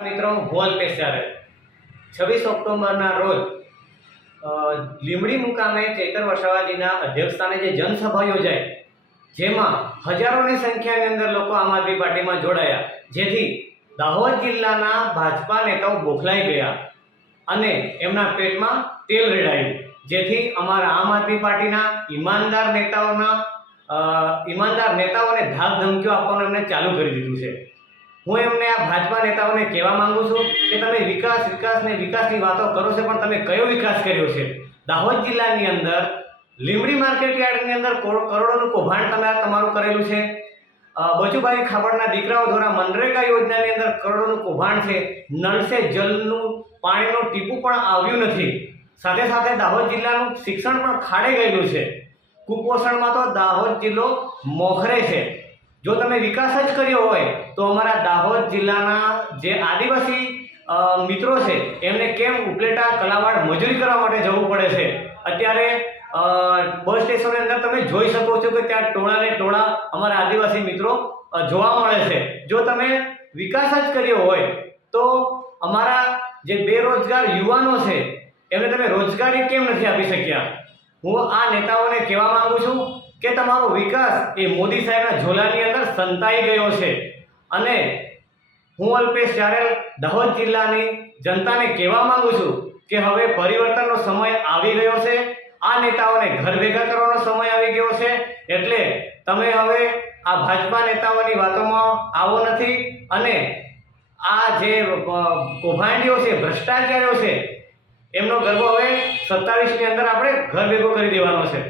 મિત્રો હોલ પેશારે 26 ઓક્ટોબરના રોજ લીંબડી મુકામે ચૈતર વસાવાજીના અધ્યક્ષસ્થાને જે જનસભા યોજાઈ, જેમાં હજારોની સંખ્યાની અંદર લોકો આમ આદમી પાર્ટીમાં જોડાયા, જેથી દાહોદ જિલ્લાના ભાજપા નેતાઓ બોખલાઈ ગયા અને એમના પેટમાં તેલ રેડાયું, જેથી અમારા આમ આદમી પાર્ટીના ઈમાનદાર નેતાઓને ધાક ધમકીઓ આપવાનું એમણે ચાલુ કરી દીધું છે। હું એમને આ ભાજપા નેતાઓને કહેવા માંગુ છું કે તમે વિકાસની વાતો કરો છો, પણ તમે કયો વિકાસ કર્યો છે? દાહોદ જિલ્લાની અંદર લીંબડી માર્કેટ યાર્ડની અંદર કરોડોનું કૌભાંડ તમારું કરેલું છે। બચુભાઈ ખાબડના દીકરાઓ દ્વારા મનરેગા યોજનાની અંદર કરોડોનું કૌભાંડ છે। નળ સે જલનું પાણીનું ટીપું પણ આવ્યું નથી। સાથે સાથે દાહોદ જિલ્લાનું શિક્ષણ પણ ખાડે ગયેલું છે। કુપોષણમાં તો દાહોદ જિલ્લો મોખરે છે। જો તમે વિકાસ જ કર્યો હોય તો અમારા દાહોદ જિલ્લાના જે આદિવાસી મિત્રો છે એમને કેમ ઉપલેટા કલાવાડ મજૂરી કરવા માટે જવું પડે છે? અત્યારે બસ સ્ટેશનની અંદર તમે જોઈ શકો છો કે ત્યાં ટોળાને ટોળા અમારા આદિવાસી મિત્રો જોવા મળે છે। જો તમે વિકાસ જ કર્યો હોય તો અમારા જે બેરોજગાર યુવાનો છે એમને તમે રોજગારી કેમ નથી આપી શક્યા? હું આ નેતાઓને કહેવા માંગુ છું કે તમારો વિકાસ એ મોદી સાહેબના ઝોલાની અંદર સંતાઈ ગયો છે અને હું અલ્પેશ ચારેલ દાહોદ જિલ્લાની જનતાને કહેવા માંગુ છું કે હવે પરિવર્તનનો સમય આવી ગયો છે। આ નેતાઓને ઘર ભેગા કરવાનો સમય આવી ગયો છે, એટલે તમે હવે આ ભાજપા નેતાઓની વાતોમાં આવો નથી અને આ જે કૌભાંડીઓ છે, ભ્રષ્ટાચારીઓ છે, એમનો ગરબો હવે 27ની અંદર આપણે ઘર ભેગો કરી દેવાનો છે।